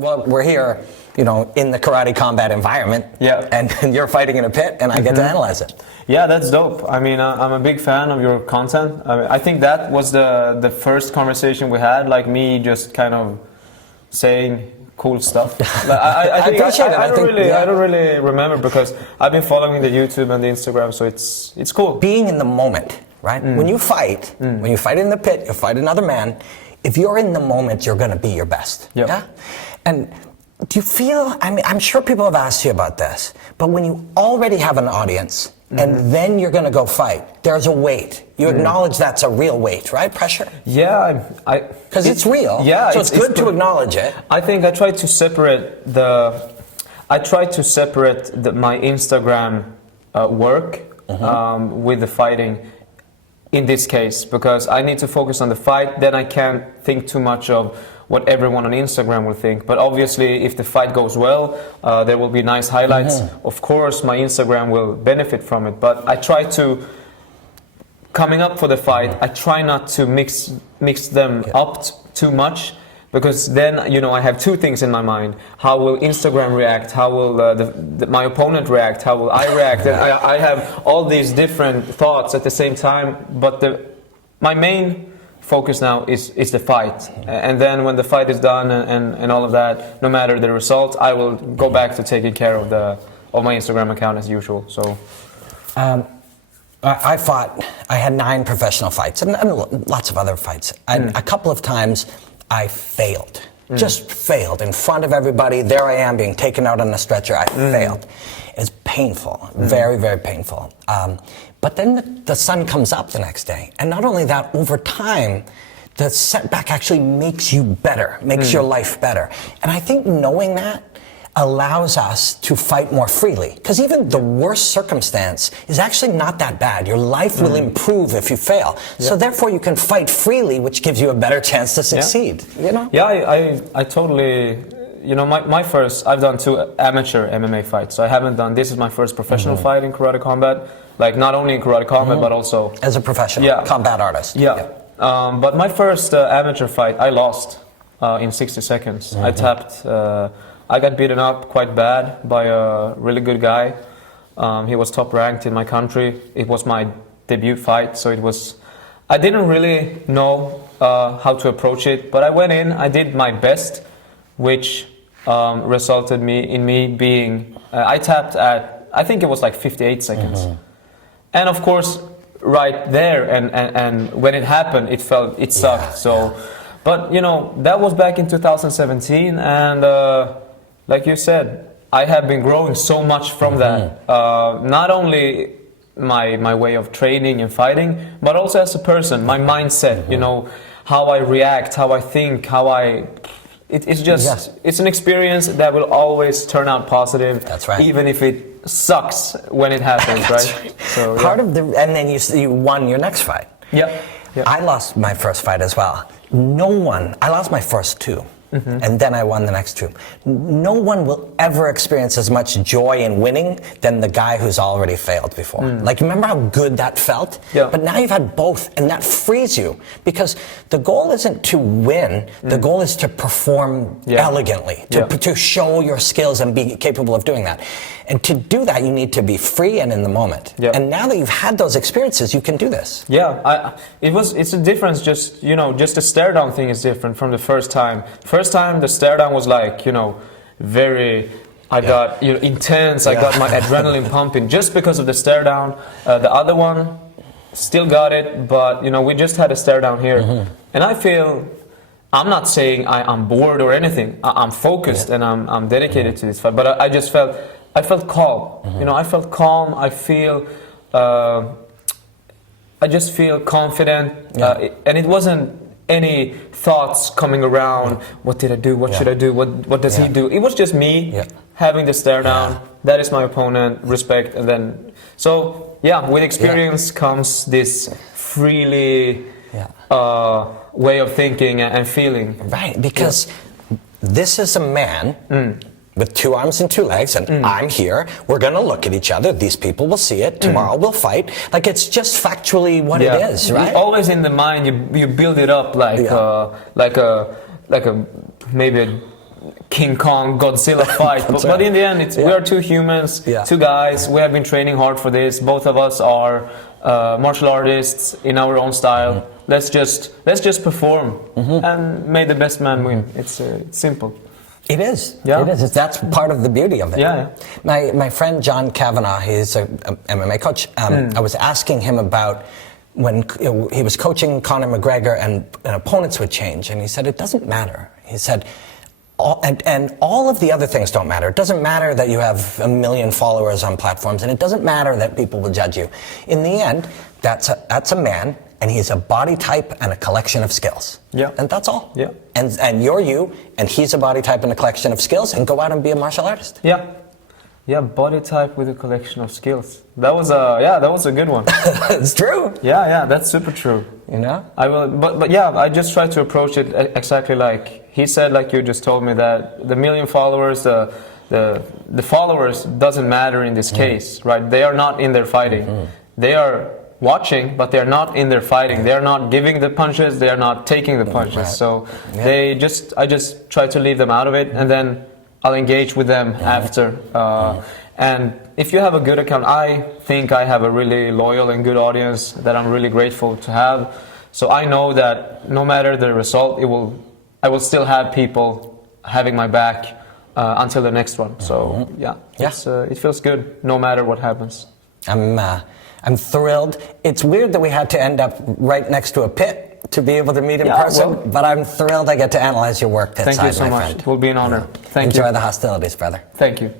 Well, we're here, in the karate combat environment. Yeah. And you're fighting in a pit, and I get to analyze it. Yeah, that's dope. I mean, I'm a big fan of your content. I think that was the first conversation we had, like me just kind of saying cool stuff. Like, I appreciate it. I don't really remember because I've been following the YouTube and the Instagram, so it's cool. Being in the moment, right? When you fight in the pit, you fight another man. If you're in the moment, you're going to be your best. Yep. Yeah. And do you feel? I mean, I'm sure people have asked you about this, but when you already have an audience and then you're going to go fight, there's a weight. You acknowledge that's a real weight, right? Pressure. Yeah, because it's real. Yeah, so it's good to acknowledge it. I think I try to separate my Instagram work with the fighting. In this case, because I need to focus on the fight, then I can't think too much of what everyone on Instagram will think. But obviously, if the fight goes well, there will be nice highlights. Of course, my Instagram will benefit from it. But I try to, coming up for the fight, I try not to mix them up too much. Because then, I have two things in my mind. How will Instagram react? How will my opponent react? How will I react? And I have all these different thoughts at the same time. But my main focus now is the fight. And then when the fight is done and all of that, no matter the result, I will go back to taking care of my Instagram account as usual. So. I had 9 professional fights and lots of other fights. And a couple of times, I failed, just failed in front of everybody. There I am being taken out on a stretcher. I failed. It's painful, very, very painful. But then the sun comes up the next day. And not only that, over time, the setback actually makes you better, makes your life better. And I think knowing that allows us to fight more freely. Because even the worst circumstance is actually not that bad. Your life will improve if you fail. Yeah. So therefore you can fight freely, which gives you a better chance to succeed. Yeah, I totally, I've done 2 amateur MMA fights. So I haven't done, this is my first professional fight in karate combat. Like not only in karate combat, but also as a professional combat artist. Yeah. But my first amateur fight, I lost in 60 seconds. I tapped, I got beaten up quite bad by a really good guy. He was top ranked in my country. It was my debut fight, so I didn't really know how to approach it, but I went in, I did my best, which resulted in me being, I tapped at, I think it was like 58 seconds. And of course, right there, and when it happened, it sucked. But that was back in 2017, and like you said, I have been growing so much from that. Not only my way of training and fighting, but also as a person, my mindset, how I react, how I think, it's an experience that will always turn out positive. That's right. Even if it sucks when it happens, right? So, and then you won your next fight. Yeah. I lost my first fight as well. I lost my first 2. And then I won the next 2. No one will ever experience as much joy in winning than the guy who's already failed before. Like, remember how good that felt? Yeah. But now you've had both, and that frees you. Because the goal isn't to win, the goal is to perform elegantly, to show your skills and be capable of doing that. And to do that, you need to be free and in the moment. Yeah. And now that you've had those experiences, you can do this. Yeah, it's a difference. Just just the stare down thing is different from the first time. First time, the stare down was like very. I got intense. I got my adrenaline pumping just because of the stare down. The other one still got it, but we just had a stare down here, and I feel. I'm not saying I'm bored or anything. I'm focused and I'm dedicated to this fight. But I just felt. I felt calm. I felt calm. I feel. I just feel confident, and it wasn't any thoughts coming around. What did I do? What should I do? What does he do? It was just me having the stare down. That is my opponent. Respect, and then with experience comes this freely way of thinking and feeling. Right, because this is a man. With 2 arms and 2 legs, and I'm here. We're going to look at each other. These people will see it. Tomorrow we'll fight. Like, it's just factually what it is, right? Always in the mind, you build it up like a maybe a King Kong Godzilla fight. But in the end, we are two humans, two guys. We have been training hard for this. Both of us are martial artists in our own style. Let's just perform and may the best man win. It's simple. It is. Yeah. It is. That's part of the beauty of it. Yeah. My friend John Kavanagh, he's a MMA coach. I was asking him about when he was coaching Conor McGregor and opponents would change, and he said it doesn't matter. He said, and all of the other things don't matter. It doesn't matter that you have 1 million followers on platforms, and it doesn't matter that people will judge you. In the end, that's a man, and he's a body type and a collection of skills. Yeah. And that's all. Yeah. And you're you, and he's a body type and a collection of skills, and go out and be a martial artist. Yeah. Yeah, body type with a collection of skills. That was a good one. It's true. Yeah, that's super true. You know? But yeah, I just try to approach it exactly like he said, like you just told me, that the 1 million followers, the followers doesn't matter in this case, right? They are not in there fighting. They are watching, but they're not in there fighting. They are not giving the punches. They are not taking the punches. Right. So I just try to leave them out of it, and then I'll engage with them after. And if you have a good account, I think I have a really loyal and good audience that I'm really grateful to have. So I know that no matter the result, I will still have people having my back until the next one. So it feels good no matter what happens. I'm thrilled. It's weird that we had to end up right next to a pit to be able to meet in person, but I'm thrilled I get to analyze your work. Thank you so much. It will be an honor. Thank you. Enjoy the hostilities, brother. Thank you.